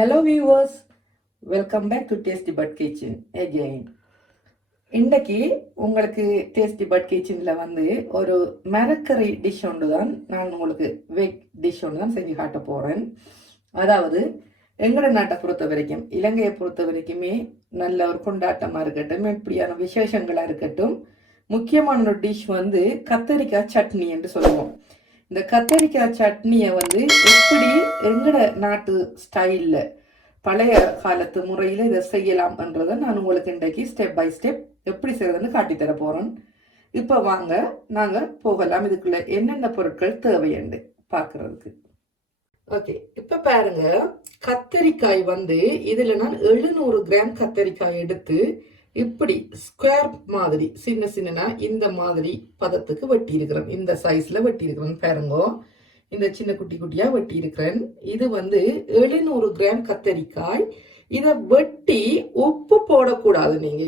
Hello viewers, welcome back to Tasty Bud Kitchen again. இன்றைக்கு உங்களுக்கு tasty but கிச்சனில் வந்து ஒரு மரக்கறி டிஷ் ஒன்று தான் நான் உங்களுக்கு வெக் டிஷ் ஒன்று தான் செஞ்சு காட்ட போகிறேன். அதாவது எங்களோட நாட்டை பொறுத்த வரைக்கும், இலங்கையை பொறுத்த வரைக்குமே நல்ல ஒரு கொண்டாட்டமாக இருக்கட்டும், இப்படியான விசேஷங்களாக இருக்கட்டும், முக்கியமான ஒரு டிஷ் வந்து கத்தரிக்காய் சட்னி என்று சொல்லுவோம். இந்த கத்தரிக்காய் சட்னியை வந்து எப்படி எங்களோட நாட்டு ஸ்டைலில் பழைய காலத்து முறையில் இதை செய்யலாம் என்றதை நான் உங்களுக்கு இன்றைக்கு ஸ்டெப் பை ஸ்டெப் எப்படி செய்யறதுன்னு காட்டித்தர போகிறேன். இப்போ வாங்க நாங்கள் போகலாம். இதுக்குள்ள என்னென்ன பொருட்கள் தேவையுண்டு பார்க்கறதுக்கு. ஓகே, இப்போ பாருங்க, கத்தரிக்காய் வந்து இதில் நான் 700 கிராம் கத்தரிக்காய் எடுத்து இப்படி ஸ்கொயர் மாதிரி சின்ன சின்னனா இந்த மாதிரி பதத்துக்கு வெட்டி இருக்கிறேன். இந்த சைஸ்ல வெட்டி இருக்கிறேன். பாருங்கோ, இந்த சின்ன குட்டி குட்டியா வெட்டி இருக்கிறேன். இது வந்து 700 கிராம் கத்தரிக்காய். இதை வெட்டி உப்பு போடக்கூடாது. நீங்க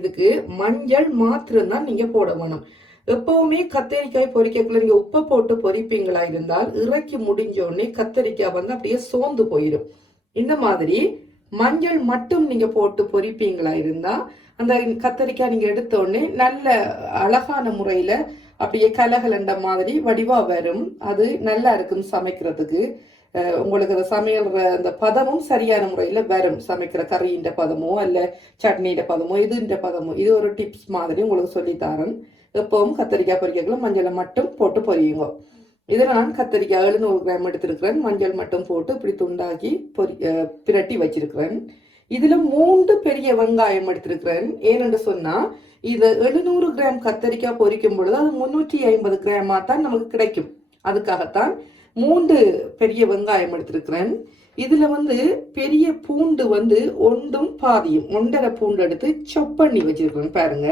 இதுக்கு மஞ்சள் மாத்திரம்தான் நீங்க போட வேணும். எப்பவுமே கத்தரிக்காய் பொரிக்கக்குள்ள நீங்க உப்பை போட்டு பொரிப்பீங்களா இருந்தால் இறக்கி முடிஞ்சோடனே கத்தரிக்காய் வந்து அப்படியே சோர்ந்து போயிடும். இந்த மாதிரி மஞ்சள் மட்டும் நீங்க போட்டு பொரிப்பீங்களா இருந்தா அந்த கத்தரிக்காய் நீங்க எடுத்த உடனே நல்ல அழகான முறையில அப்படியே கலகலண்ட மாதிரி வடிவா வரும். அது நல்லா இருக்கும் சமைக்கிறதுக்கு. உங்களுக்கு அந்த சமையல் அந்த பதமும் சரியான முறையில வரும். சமைக்கிற கறியின் பதமோ அல்ல சட்னியிட பதமோ இதுன்ற பதமோ, இது ஒரு டிப்ஸ் மாதிரி உங்களுக்கு சொல்லித்தரேன். எப்பவும் கத்தரிக்காய் பொரிக்கக்குள்ள மஞ்சளை மட்டும் போட்டு பொரியுங்க. இதில் நான் கத்தரிக்காய் 700 கிராம் எடுத்திருக்கிறேன். மஞ்சள் மட்டும் போட்டு இப்படி துண்டாக்கி பிரட்டி வச்சிருக்கிறேன். இதுல 3 பெரிய வெங்காயம் எடுத்திருக்கிறேன். ஏனென்று சொன்னா இது 700 கிராம் கத்தரிக்காய் பொரிக்கும் பொழுது அது 350 கிராமா தான் நமக்கு கிடைக்கும். அதுக்காகத்தான் 3 பெரிய வெங்காயம் எடுத்திருக்கிறேன். இதுல வந்து பெரிய பூண்டு வந்து 1.5 பூண்டு எடுத்து சொப் பண்ணி வச்சிருக்கிறேன். பாருங்க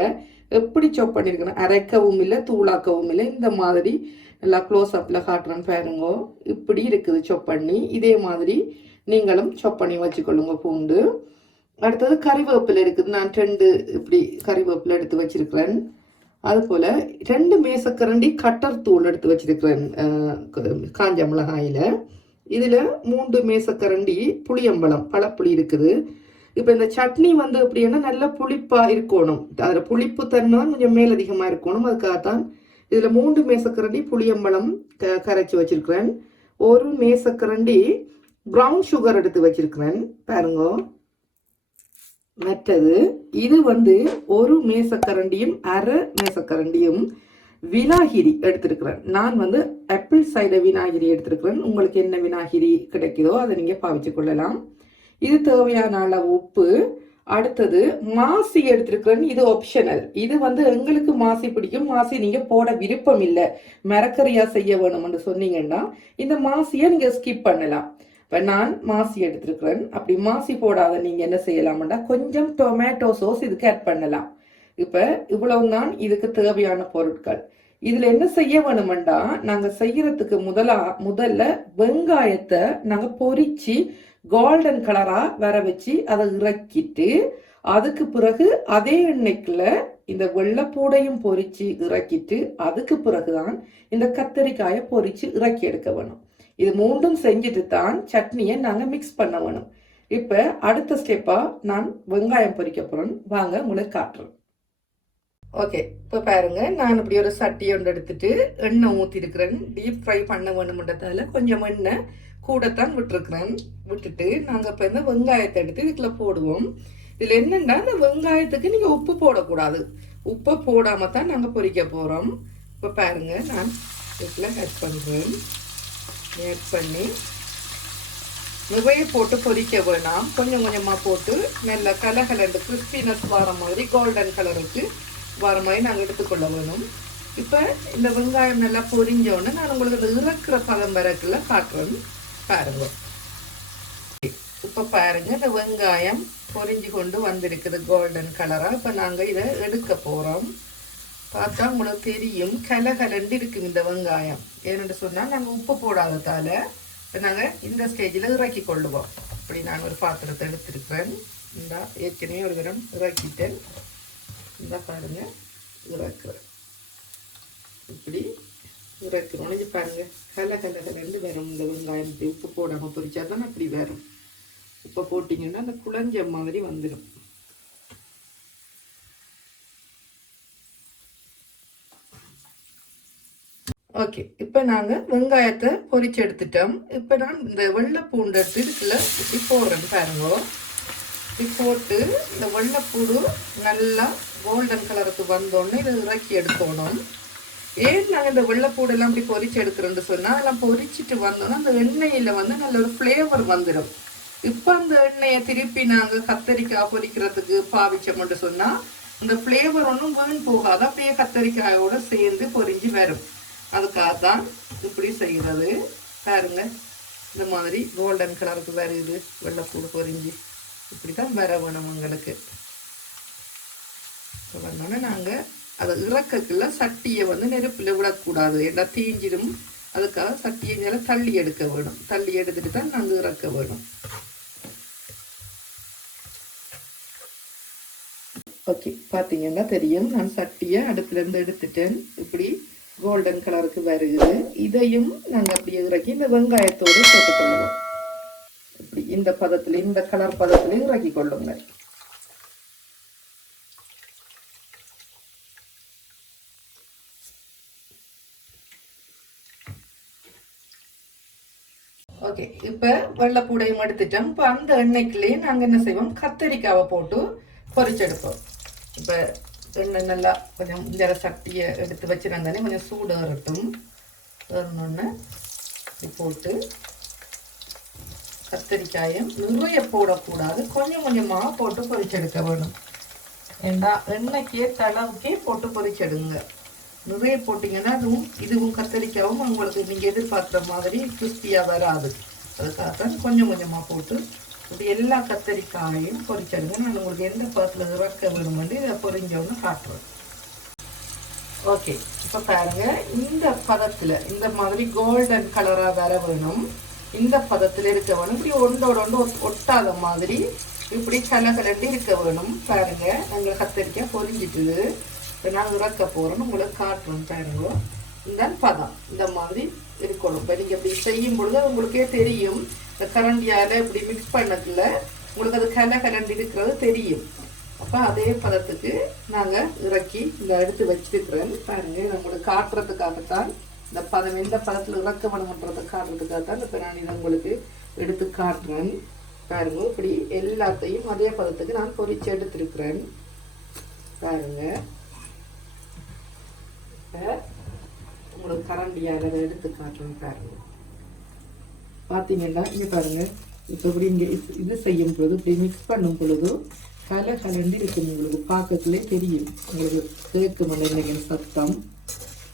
எப்படி சொப் பண்ணிருக்கிறேன். அரைக்கவும் இல்லை, தூளாக்கவும் இல்லை. இந்த மாதிரி நல்லா க்ளோஸ் அப்ல காட்டுறேன். பாருங்க இப்படி இருக்குது சொப் பண்ணி. இதே மாதிரி நீங்களும் சொப் பண்ணி வச்சுக்கொள்ளுங்க பூண்டு. அடுத்தது கறிவேப்பிலை இருக்குது. நான் 2 இப்படி கறிவேப்பிலை எடுத்து வச்சிருக்கிறேன். அது போல 2 மேசக்கரண்டி கட்டர் தூள் எடுத்து வச்சிருக்கிறேன் காஞ்ச மிளகாயில. இதுல 3 மேசக்கரண்டி புளியம்பழம் பழப்புளி இருக்குது. இப்ப இந்த சட்னி வந்து எப்படின்னா நல்ல புளிப்பா இருக்கணும். அதுல புளிப்பு தன்மை கொஞ்சம் மேலதிகமா இருக்கணும். அதுக்காகத்தான் இதுல 3 மேசக்கரண்டி புளியம்பழம் கரைச்சி வச்சிருக்கிறேன். 1 மேசக்கரண்டி ப்ரௌன் சுகர் எடுத்து வச்சிருக்கிறேன். பாருங்க, மற்றது இது வந்து 1 மேசக்கரண்டியும் 1/2 மேசக்கரண்டியும் வினாகிரி எடுத்திருக்கிறேன். நான் வந்து ஆப்பிள் சைடர் வினாகிரி எடுத்திருக்கிறேன். உங்களுக்கு என்ன வினாகிரி கிடைக்குதோ அதை நீங்க பாவிச்சு கொள்ளலாம். இது தேவையான அளவு உப்பு. அடுத்தது மாசி எடுத்திருக்கிறேன். இது ஆப்ஷனல். இது வந்து எங்களுக்கு மாசி பிடிக்கும். மாசி நீங்க போட விருப்பம் இல்லை, மரக்கறியா செய்ய வேணும்னு சொன்னீங்கன்னா இந்த மாசியை நீங்க ஸ்கிப் பண்ணலாம். இப்ப நான் மாசி எடுத்திருக்கிறேன். அப்படி மாசி போடாத நீங்க என்ன செய்யலாம்னா கொஞ்சம் டொமேட்டோ சோஸ் இதுக்கு ஆட் பண்ணலாம். இப்ப இவ்வளவுதான் இதுக்கு தேவையான பொருட்கள். இதுல என்ன செய்ய வேணுமெண்டா, நாங்க செய்யறதுக்கு முதல்ல வெங்காயத்தை நாங்க பொரிச்சு கோல்டன் கலரா வர வச்சு அதை இறக்கிட்டு, அதுக்கு பிறகு அதே எண்ணெய்க்குள்ள இந்த வெள்ளைப்பூடையும் பொரிச்சு இறக்கிட்டு, அதுக்கு பிறகுதான் இந்த கத்தரிக்காயை பொரிச்சு இறக்கி எடுக்க வேணும். இது 3ம் செஞ்சுட்டு தான் சட்னியை நாங்க மிக்ஸ் பண்ண வேணும். இப்ப அடுத்த ஸ்டெப்பா நான் வெங்காயம் பொரிக்க போறேன். வாங்க உங்களுக்கு காட்டுறேன். ஓகே, இப்போ பாருங்க, நான் இப்படி ஒரு சட்டி ஒன்று எடுத்துட்டு எண்ணெய் ஊற்றிருக்கிறேன். டீப் ஃப்ரை பண்ண வேணும்ன்றதால கொஞ்சம் எண்ணெய் கூடத்தான் விட்டுருக்குறேன். விட்டுட்டு நாங்கள் இப்போ இந்த வெங்காயத்தை எடுத்து இதுக்குள்ள போடுவோம். இதில் என்னென்னா, இந்த வெங்காயத்துக்கு நீங்கள் உப்பு போடக்கூடாது. உப்பை போடாமல் தான் நாங்கள் பொரிக்க போகிறோம். இப்போ பாருங்க, நான் இதுக்குள்ள ஆட் பண்ணுறேன். ஆட் பண்ணி நிறைய போட்டு பொரிக்க வேணாம். கொஞ்சம் கொஞ்சமாக போட்டு நல்ல கலகலண்டு கிறிஸ்பினஸ் வர மாதிரி கோல்டன் கலருக்கு வர மாதிரி நாங்கள் எடுத்துக்கொள்ள வேணும். இப்போ இந்த வெங்காயம் நல்லா பொரிஞ்சோன்னு நான் உங்களுக்கு இறக்குற பதம் வரக்குள்ள காட்டுறேன். பாருங்க, இப்போ பாருங்க, இந்த வெங்காயம் பொரிஞ்சு கொண்டு வந்திருக்குது கோல்டன் கலரா. இப்போ நாங்கள் இதை எடுக்க போகிறோம். பார்த்தா உங்களுக்கு தெரியும் கலகலண்டு இருக்குது இந்த வெங்காயம். ஏன்னு சொன்னால் நாங்கள் உப்பு போடாததால இப்போ நாங்கள் இந்த ஸ்டேஜில் இறக்கி கொள்ளுவோம். இப்படி நான் ஒரு பாத்திரத்தை எடுத்திருக்கிறேன். இந்த ஏற்கனவே ஒரு தரம் இறக்கிட்டேன். இந்த பாருங்க, இறக்குறேன். இப்படி இறக்குறோம். பாருங்க கலகலகலண்டு வரும். இந்த வெங்காயம் உப்பு போடாமல் பொரிச்சா தான் அப்படி வரும். இப்போ போட்டிங்கன்னா அந்த குழஞ்ச மாதிரி வந்துடும். ஓகே, இப்போ நாங்கள் வெங்காயத்தை பொரிச்சு எடுத்துட்டோம். இப்போ நான் இந்த வெள்ளைப்பூண்டு எடுத்து இதுக்குள்ள இப்படி போடுறேன் பாருங்க. இப்படி போட்டு இந்த வெள்ளைப்பூடு நல்லா கோல்டன் கலருக்கு வந்தோடனே இதை இறக்கி எடுக்கணும். ஏன் நாங்கள் இந்த வெள்ளைப்பூடெல்லாம் இப்படி பொரிச்சு எடுக்கிறோன்னு சொன்னால், அதெல்லாம் பொரிச்சிட்டு வந்தோன்னா அந்த எண்ணெயில் வந்து நல்ல ஒரு ஃப்ளேவர் வந்துடும். இப்போ அந்த எண்ணெயை திருப்பி நாங்கள் கத்தரிக்காய் பொரிக்கிறதுக்கு பாவிச்சோம்னு சொன்னால் அந்த ஃப்ளேவர் ஒன்றும் வீண் போகாது, அப்படியே கத்தரிக்காயோடு சேர்ந்து பொரிஞ்சு வரும். அதுக்காக தான் இப்படி செய்கிறது. பாருங்க, இந்த மாதிரி கோல்டன் கலருக்கு வருது வெள்ளைப்பூடு பொரிஞ்சு. இப்படி தான் வர வேணும் உங்களுக்கு. வரணுன்னா நாங்கள் அதை இறக்கக்குள்ள சட்டியை வந்து நெருப்பில் விடக்கூடாது, ஏன்னா தீஞ்சிடும். அதுக்காக சட்டியை மேலே தள்ளி எடுக்க வேணும். தள்ளி எடுத்துட்டு தான் நாங்கள் இறக்க வேணும். ஓகே, பார்த்தீங்கன்னா தெரியும், நான் சட்டியை அடுப்புலேருந்து எடுத்துட்டேன். இப்படி கோல்டன் கலருக்கு வருகிறது. இதையும் நாங்கள் அப்படி இறக்கி இந்த வெங்காயத்தோடு போட்டுக்கொள்ளுவோம். இப்படி இந்த பதத்தில், இந்த கலர் பதத்தில் இறக்கி கொள்ளுங்க. ஓகே, இப்போ வெள்ளைப்பூடையும் எடுத்துட்டோம். இப்போ அந்த எண்ணெய்க்குள்ளேயே நாங்கள் என்ன செய்வோம், கத்தரிக்காவை போட்டு பொரிச்செடுப்போம். இப்போ எண்ணெய் நல்லா கொஞ்சம் இந்த சட்டியை எடுத்து வச்சுருந்தானே கொஞ்சம் சூடு ஏறட்டும். ஏறணுன்னு இப்படி போட்டு கத்தரிக்காயும் நிறைய போடக்கூடாது, கொஞ்சம் கொஞ்சமாக போட்டு பொரிச்செடுக்க வேணும். ஏண்டா எண்ணெய்க்கு ஏற்ற அளவுக்கே போட்டு பொரிச்செடுங்க. நிறைய போட்டிங்கன்னா இதுவும் கத்தரிக்காவும் உங்களுக்கு நீங்கள் எதிர்பார்க்குற மாதிரி கிறிஸ்பியாக வராது. அதுக்காகத்தான் கொஞ்சம் கொஞ்சமாக போட்டு இப்படி எல்லா கத்தரிக்காயையும் பொரிச்செடுங்க. நான் உங்களுக்கு எந்த பதத்தில் இறக்க வேணுமென்று இதை பொரிஞ்சவொன்னு காட்டுறேன். ஓகே, இப்போ பாருங்கள், இந்த பதத்தில் இந்த மாதிரி கோல்டன் கலராக வர வேணும். இந்த பதத்தில் இருக்க வேணும். இப்படி ஒன்றோட ஒன்று ஒட்டாத மாதிரி இப்படி கலகலண்டு இருக்க வேணும். பாருங்கள், நாங்கள் கத்தரிக்காய் பொரிஞ்சிட்டுது. நாங்கள் இறக்க போகிறோன்னு உங்களுக்கு காட்டுறோம். பாருங்க, இந்த பதம் இந்த மாதிரி இருக்கணும். இப்போ நீங்கள் இப்படி செய்யும் பொழுது உங்களுக்கே தெரியும், இந்த கரண்டியால் இப்படி மிக்ஸ் பண்ணதில் உங்களுக்கு அது கலகலண்டு இருக்கிறது தெரியும். அப்போ அதே பதத்துக்கு நாங்கள் இறக்கி இந்த எடுத்து வச்சிருக்கிறேன். பாருங்கள், நான் உங்களுக்கு காட்டுறதுக்காகத்தான் இந்த பதம் எந்த பதத்தில் இறக்க வேணும்ன்றதை காட்டுறதுக்காகத்தான் இப்போ நான் இதை உங்களுக்கு எடுத்து காட்டுறேன். பாருங்க, இப்படி எல்லாத்தையும் அதே பதத்துக்கு நான் பொரிச்சு எடுத்துருக்கிறேன். பாருங்க, உங்களுக்கு கரண்டியாக எடுத்து காட்டுறேன். பாருங்க, பார்த்தீங்கன்னா இங்கே பாருங்க, இப்போ இப்படி இங்கே இது செய்யும் பொழுது இப்படி மிக்ஸ் பண்ணும் பொழுது கலந்து இருக்கும். உங்களுக்கு பார்க்கறதுலே தெரியும், உங்களுக்கு கேட்கும் இல்லைங்க சத்தம்.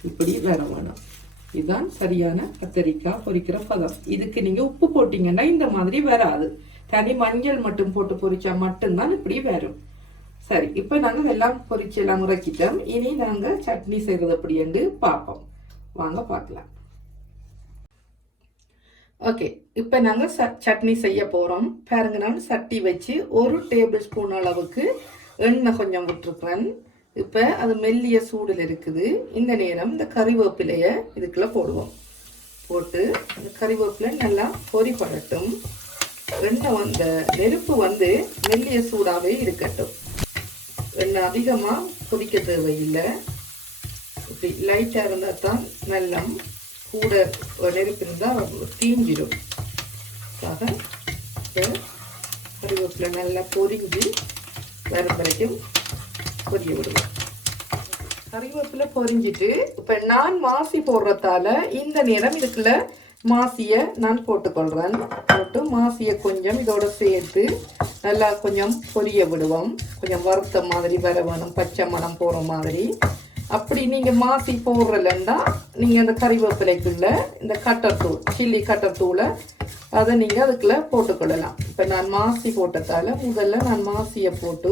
இப்படி வர வேணும். இதுதான் சரியான கத்தரிக்காய் பொரிக்கிற பதம். இதுக்கு நீங்கள் உப்பு போட்டிங்கன்னா இந்த மாதிரி வராது. தனி மஞ்சள் மட்டும் போட்டு பொரிச்சா மட்டும்தான் இப்படி வரும். சரி, இப்போ நாங்கள் எல்லாம் பொரிச்சு எல்லாம் இறக்கிட்டோம். இனி நாங்கள் சட்னி செய்கிறது எப்படி என்று பார்ப்போம். வாங்க பார்க்கலாம். ஓகே, இப்போ நாங்கள் சட்னி செய்ய போகிறோம். பாருங்க, நான் சட்டி வச்சு 1 டேபிள் ஸ்பூன் அளவுக்கு எண்ணெய் கொஞ்சம் விட்டுருக்குறேன். இப்போ அது மெல்லிய சூடில் இருக்குது. இந்த நேரம் இந்த கறிவேப்பிலையை இதுக்குள்ளே போடுவோம். போட்டு அந்த கறிவேப்பிலை நல்லா பொரிப்படட்டும். எண்ணெய் வந்த நெருப்பு வந்து மெல்லிய சூடாகவே இருக்கட்டும். எண்ணெய் அதிகமாக கொதிக்க தேவையில்லை. இப்படி லைட்டாக இருந்தால் தான் நல்லா கூட நெருப்பு இருந்தால் தீஞ்சிடும். கறிவேப்பிலை நல்லா பொரிஞ்சு வரும் வரைக்கும் பொரிய விடுவோம். கறிவேப்பிலை பொரிஞ்சிட்டு இப்போ நான் மாசி போடுறதால இந்த நேரம் இதுக்குள்ள மாசியை நான் போட்டுக்கொள்கிறேன். போட்டு மாசியை கொஞ்சம் இதோட சேர்த்து நல்லா கொஞ்சம் பொரிய விடுவோம். கொஞ்சம் வறுத்த மாதிரி வர வேணும், பச்சை மணம் போகிற மாதிரி. அப்படி நீங்கள் மாசி போடுறலன்னா நீங்கள் அந்த கறிவேப்பிலைக்குள்ள இந்த கட்டர்தூள், சில்லி கட்டர்தூளை அதை நீங்கள் அதுக்குள்ளே போட்டுக்கொள்ளலாம். இப்போ நான் மாசி போட்டதால் முதல்ல நான் மாசியை போட்டு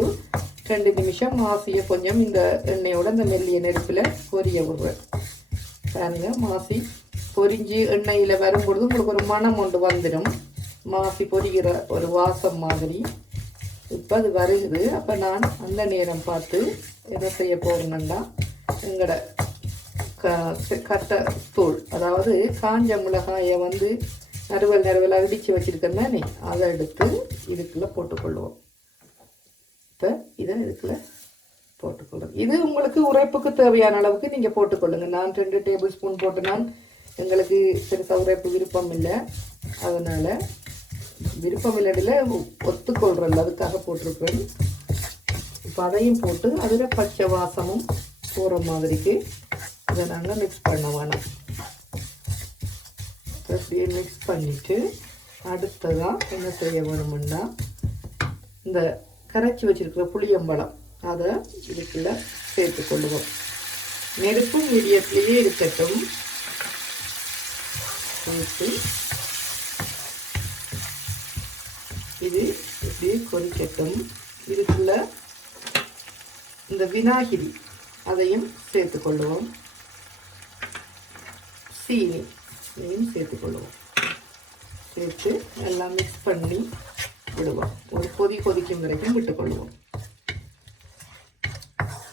2 நிமிஷம் மாசியை கொஞ்சம் இந்த எண்ணெயோட இந்த மெல்லிய நெருப்பில் பொரிய விடுவேன். பாருங்க, மாசி பொரிஞ்சு எண்ணெயில் வரும்பொழுது உங்களுக்கு ஒரு மனம் ஒன்று வந்துடும். மாசி பொரிகிற ஒரு வாசம் மாதிரி இப்போ அது வருகுது. அப்போ நான் அந்த நேரம் பார்த்து என்ன செய்ய போகிறேன்னா, எங்களோட கட்டை தூள், அதாவது காஞ்ச மிளகாயை வந்து நறுவல் இடித்து வச்சுருக்கேன் தானே, அதை எடுத்து இதுக்குள்ளே போட்டுக்கொள்வோம். இப்போ இதை இதுக்குள்ள போட்டுக்கொள்ளுங்க. இது உங்களுக்கு உரைப்புக்கு தேவையான அளவுக்கு நீங்கள் போட்டுக்கொள்ளுங்க. நான் 2 டேபிள் ஸ்பூன் போட்டு நான் எங்களுக்கு பெருசாக உரைப்பு விருப்பம் இல்லை, அதனால் விருப்பம் இல்லைல ஒத்துக்கொள்கிறேன், அதுக்காக போட்டிருக்கிறேன். இப்போ அதையும் போட்டு அதில் பச்சை வாசமும் போகிற மாதிரிக்கு இதை நாங்கள் மிக்ஸ் பண்ண வேணும். அப்படியே மிக்ஸ் பண்ணிவிட்டு அடுத்ததாக என்ன செய்ய வேணுமுன்னா இந்த கரைச்சி வச்சிருக்கிற புளியம்பழம் அதை இதுக்குள்ள சேர்த்துக்கொள்ளுவோம். நெருப்பு மீடியத்திலேயே இருக்கட்டும். சேர்த்து இது இப்படியே கொதிக்கட்டும். இதுக்குள்ள இந்த விநாகிரி அதையும் சேர்த்துக்கொள்ளுவோம். சீனியும் சேர்த்துக்கொள்ளுவோம். சேர்த்து எல்லாம் மிக்ஸ் பண்ணி விடுவோம். ஒரு கொதிக்கும் வரைக்கும் விட்டுக்கொள்ளுவோம்.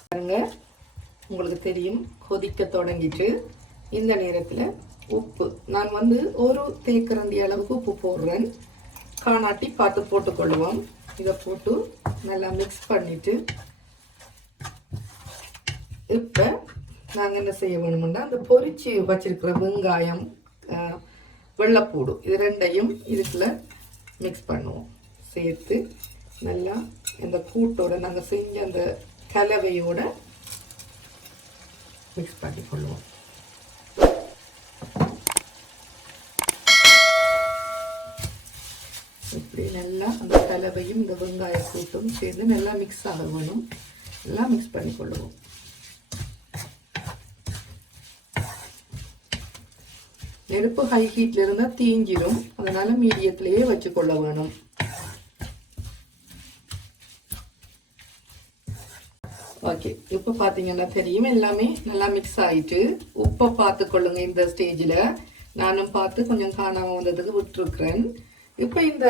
பாருங்க, உங்களுக்கு தெரியும் கொதிக்க தொடங்கிட்டு. இந்த நேரத்தில் உப்பு நான் வந்து ஒரு தேக்கரண்டி அளவுக்கு உப்பு போடுறேன். காணாட்டி பார்த்து போட்டுக்கொள்ளுவோம். இதை போட்டு நல்லா மிக்ஸ் பண்ணிட்டு இப்போ நாங்கள் என்ன செய்ய வேணும்னா அந்த பொரிச்சு வச்சிருக்கிற வெங்காயம், வெள்ளைப்பூடு இது ரெண்டையும் இதுக்குள்ள மிக்ஸ் பண்ணுவோம். சேர்த்து நல்லா இந்த கூட்டோட நாங்கள் செஞ்ச அந்த கலவையோட மிக்ஸ் பண்ணிக்கொள்வோம். இப்படி நல்லா அந்த கலவையும் இந்த வெங்காய கூட்டும் சேர்ந்து நல்லா மிக்ஸ் ஆக வேணும். நல்லா மிக்ஸ் பண்ணிக்கொள்ளுவோம். நெருப்பு ஹை ஹீட்ல இருந்தால் தீஞ்சிடும், அதனால மீடியத்திலேயே வச்சுக்கொள்ள வேணும். ஓகே, இப்போ பார்த்தீங்கன்னா தெரியும் எல்லாமே நல்லா மிக்ஸ் ஆகிட்டு. உப்பை பார்த்துக்கொள்ளுங்க. இந்த ஸ்டேஜில் நானும் பார்த்து கொஞ்சம் காணாமல் வந்ததுக்கு விட்டுருக்குறேன். இப்போ இந்த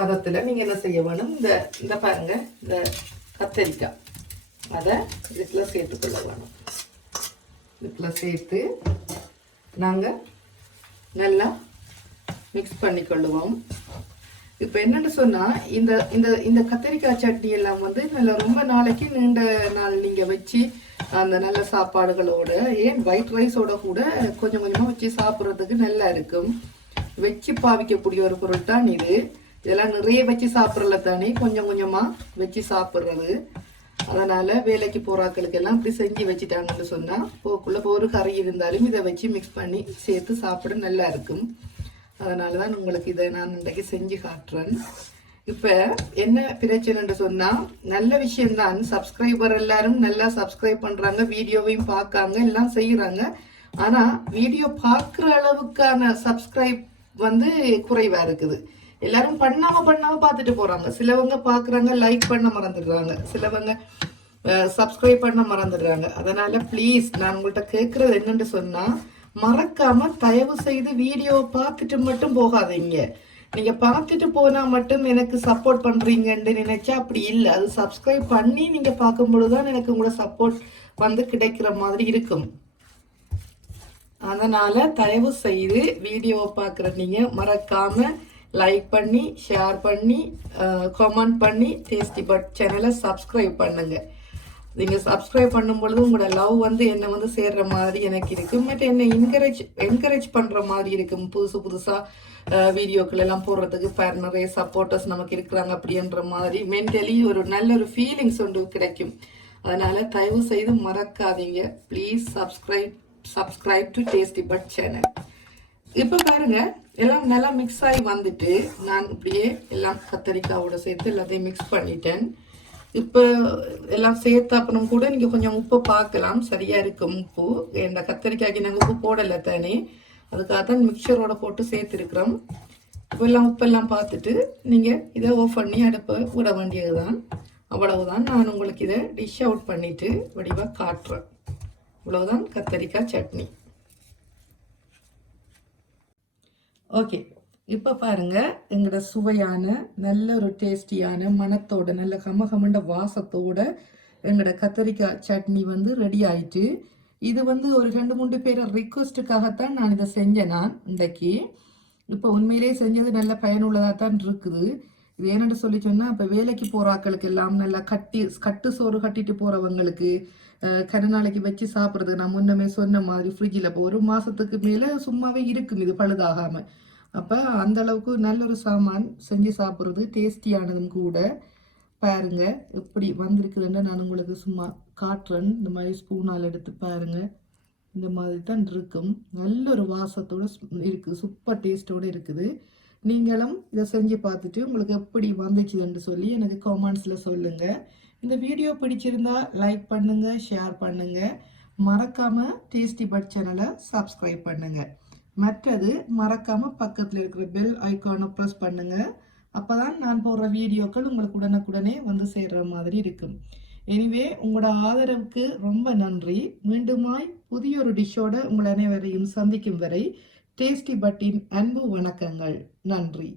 பதத்தில் நீங்கள் என்ன செய்ய வேணும், இந்த பாருங்க இந்த கத்தரிக்காய் அதை இதுக்குள்ள சேர்த்துக்கொள்ள வேணும். இதுக்குள்ள சேர்த்து நாங்கள் நல்லா மிக்ஸ் பண்ணிக்கொள்ளுவோம். இப்போ என்னென்னு சொன்னால் இந்த இந்த இந்த கத்திரிக்காய் சட்னி எல்லாம் வந்து நல்லா ரொம்ப நாளைக்கு நீண்ட நாள் நீங்கள் வச்சு அந்த நல்ல சாப்பாடுகளோட, ஏன் ஒயிட் ரைஸோட கூட கொஞ்சம் கொஞ்சமாக வச்சு சாப்பிட்றதுக்கு நல்லா இருக்கும். வச்சு பாவிக்கக்கூடிய ஒரு பொருள் தான் இது. இதெல்லாம் நிறைய வச்சு சாப்பிட்றல தானே கொஞ்சம் கொஞ்சமாக வச்சு சாப்பிட்றது. அதனால் வேலைக்கு போகிறாக்களுக்கு எல்லாம் இப்படி செஞ்சு வச்சுட்டாங்கன்னு சொன்னால் போக்குள்ளே ஒரு கறி இருந்தாலும் இதை வச்சு மிக்ஸ் பண்ணி சேர்த்து சாப்பிட நல்லா இருக்கும். அதனால தான் உங்களுக்கு இதை நான் இன்றைக்கு செஞ்சு காட்டுறேன். இப்போ என்ன பிரச்சனைன்னு சொன்னால், நல்ல விஷயம்தான், சப்ஸ்கிரைபர் எல்லாரும் நல்லா சப்ஸ்கிரைப் பண்ணுறாங்க, வீடியோவையும் பார்க்காங்க, எல்லாம் செய்கிறாங்க. ஆனால் வீடியோ பார்க்குற அளவுக்கான சப்ஸ்கிரைப் வந்து குறைவாக இருக்குது. எல்லாரும் பண்ணாமல் பார்த்துட்டு போகிறாங்க. சிலவங்க பார்க்குறாங்க, லைக் பண்ண மறந்துடுறாங்க, சிலவங்க சப்ஸ்கிரைப் பண்ண மறந்துடுறாங்க. அதனால் ப்ளீஸ் நான் உங்கள்கிட்ட கேட்குறது என்னென்னு சொன்னால், மறக்காம தயவு செய்து வீடியோவை பார்த்துட்டு மட்டும் போகாதீங்க. நீங்க பார்த்துட்டு போனா மட்டும் எனக்கு சப்போர்ட் பண்றீங்கன்னு நினைச்சா அப்படி இல்லை. அது சப்ஸ்கிரைப் பண்ணி நீங்க பார்க்கும் பொழுதுதான் எனக்கு உங்களோட சப்போர்ட் வந்து கிடைக்கிற மாதிரி இருக்கும். அதனால தயவு செய்து வீடியோவை பார்க்குற நீங்க மறக்காம லைக் பண்ணி, ஷேர் பண்ணி, கமெண்ட் பண்ணி டேஸ்டி பட் சேனலை சப்ஸ்கிரைப் பண்ணுங்க. நீங்கள் சப்ஸ்கிரைப் பண்ணும் பொழுது உங்களோட லவ் வந்து என்னை வந்து சேர்ற மாதிரி எனக்கு இருக்கும். பட் என்னை என்கரேஜ் பண்ணுற மாதிரி இருக்கும். புதுசாக வீடியோக்கள் எல்லாம் போடுறதுக்கு நிறைய சப்போர்ட்டர்ஸ் நமக்கு இருக்கிறாங்க அப்படின்ற மாதிரி மென்டலி ஒரு நல்ல ஒரு ஃபீலிங்ஸ் ஒன்று கிடைக்கும். அதனால் தயவு செய்து மறக்காதீங்க. Please subscribe to tasty but channel. இப்போ பாருங்க, எல்லாம் நல்லா மிக்ஸ் ஆகி வந்துட்டு நான் இப்படியே எல்லாம் கத்தரிக்காவோட சேர்த்து எல்லாத்தையும் மிக்ஸ் பண்ணிட்டேன். இப்போ எல்லாம் சேர்த்து அப்புறம் கூட நீங்கள் கொஞ்சம் உப்பு பார்க்கலாம், சரியாக இருக்கும் உப்பு. இந்த கத்தரிக்காய்க்கு நாங்கள் உப்பு போடலை தானே, அதுக்காக தான் மிக்சரோட போட்டு சேர்த்துருக்குறோம். இப்போ எல்லாம் உப்பெல்லாம் பார்த்துட்டு நீங்கள் இதை ஆஃப் பண்ணி அடுப்பை விட வேண்டியது தான். அவ்வளவுதான். நான் உங்களுக்கு இதை டிஷ் அவுட் பண்ணிவிட்டு வடிவாக காட்டுறேன். இவ்வளவுதான் கத்தரிக்காய் சட்னி. ஓகே, இப்போ பாருங்க, எங்களோட சுவையான நல்ல ஒரு டேஸ்டியான மணத்தோட நல்ல கமகமண்ட வாசத்தோட எங்களோட கத்தரிக்காய் சட்னி வந்து ரெடி ஆயிட்டு. இது வந்து ஒரு 2-3 பேர் ரிக்வஸ்ட்டுக்காகத்தான் நான் இதை செஞ்சேன். நான் இன்றைக்கு இப்போ உண்மையிலேயே செஞ்சது நல்ல பயனுள்ளதாக தான் இருக்குது. இது ஏன்னு சொல்லி சொன்னால் இப்போ வேலைக்கு போகிற ஆட்களுக்கு எல்லாம் நல்லா கட்டு சோறு கட்டிட்டு போகிறவங்களுக்கு கருநாளைக்கு வச்சு சாப்பிட்றது நான் முன்னமே சொன்ன மாதிரி ஃப்ரிட்ஜில் இப்போ 1 மாதத்துக்கு மேலே சும்மாவே இருக்கும் இது பழுதாகாமல். அப்போ அந்த அளவுக்கு நல்ல ஒரு சாமான் செஞ்சு சாப்பிட்றது டேஸ்டியானதும் கூட. பாருங்க எப்படி வந்திருக்குதுன்னு நான் உங்களுக்கு சும்மா காட்டுறேன். இந்த மாதிரி ஸ்பூனால் எடுத்து பாருங்க. இந்த மாதிரி தான் இருக்கும். நல்ல ஒரு வாசத்தோடு இருக்குது, சூப்பர் டேஸ்ட்டோடு இருக்குது. நீங்களும் இதை செஞ்சு பார்த்துட்டு உங்களுக்கு எப்படி வந்துச்சுன்னு சொல்லி எனக்கு கமெண்ட்ஸில் சொல்லுங்கள். இந்த வீடியோ பிடிச்சிருந்தா லைக் பண்ணுங்கள், ஷேர் பண்ணுங்கள். மறக்காமல் டேஸ்டி பட் சேனலை சப்ஸ்கிரைப் பண்ணுங்கள். மற்றது மறக்காமல் பக்கத்தில் இருக்கிற பெல் ஐக்கானை ப்ரெஸ் பண்ணுங்கள். அப்போ தான் நான் போடுற வீடியோக்கள் உங்களுக்கு உடனுக்குடனே வந்து சேர்கிற மாதிரி இருக்கும். எனிவே உங்களோட ஆதரவுக்கு ரொம்ப நன்றி. மீண்டுமாய் புதிய ஒரு டிஷ்ஷோட உங்கள் அனைவரையும் சந்திக்கும் வரை டேஸ்டி பட்டின் அன்பு வணக்கங்கள். நன்றி.